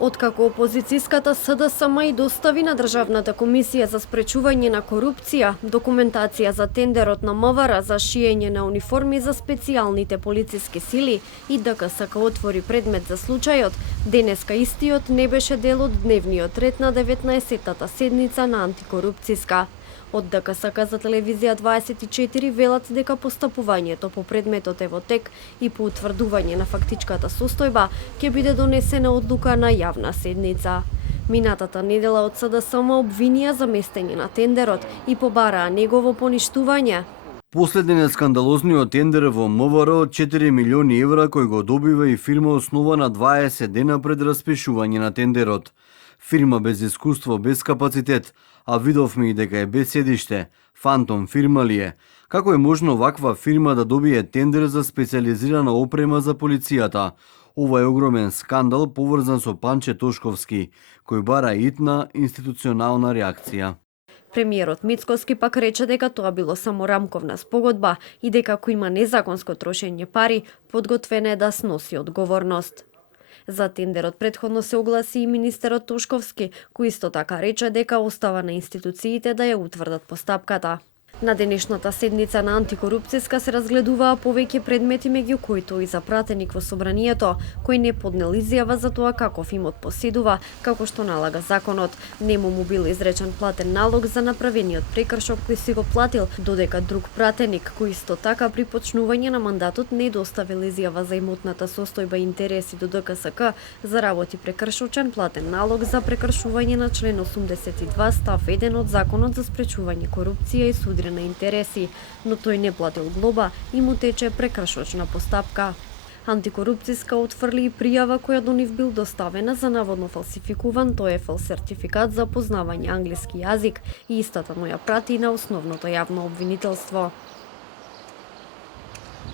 Откако опозицијската СДСМ и достави на Државната комисија за спречување на корупција документација за тендерот на МВР за шиење на униформи за специјалните полициски сили и ДКСК отвори предмет за случајот, денеска истиот не беше дел од дневниот ред на 19-тата седница на антикорупцијска. Од ДКСК за телевизија 24 велат дека постапувањето по предметот е во тек и по утврдување на фактичката состојба ќе биде донесена одлука на јавна седница. Минатата недела од СДСМ обвинија за местење на тендерот и побараа негово поништување. Последен е скандалозниот тендер во МВР од 4 милиони евра кој го добива и фирма основана 20 дена пред распишување на тендерот. Фирма без искуство, без капацитет, а видовме и дека е без седиште. Фантом фирма ли е? Како е можно ваква фирма да добие тендер за специјализирана опрема за полицијата? Ова е огромен скандал поврзан со Панче Тошковски, кој бара итна институционална реакција. Премиерот Мицкоски пак рече дека тоа било само рамковна спогодба и дека ако има незаконско трошење пари, подготвен е да сноси одговорност. За тендерот претходно се огласи и министерот Тошковски, кој исто така рече дека остава на институциите да ја утврдат постапката. На денешната седница на антикорупцијска се разгледуваа повеќе предмети, меѓу кои и за пратеник во собранието, кој не поднел изјава за тоа каков имот поседува, како што налага законот. Нему му бил изречен платен налог за направениот прекршок кој си го платил, додека друг пратеник, кој исто така при почнување на мандатот не доставил изјава за имотната состојба и интереси до ДКСК, заработи прекршочен платен налог за прекршување на член 82 став 1 од Законот за спречување корупција и судиране на интереси, но тој не платил глоба и му тече прекршочна постапка. Антикорупцијска отфрли и пријава која до нив бил доставена за наводно фалсификуван TOEFL сертификат за познавање англиски јазик и истата му ја прати на основното јавно обвинителство.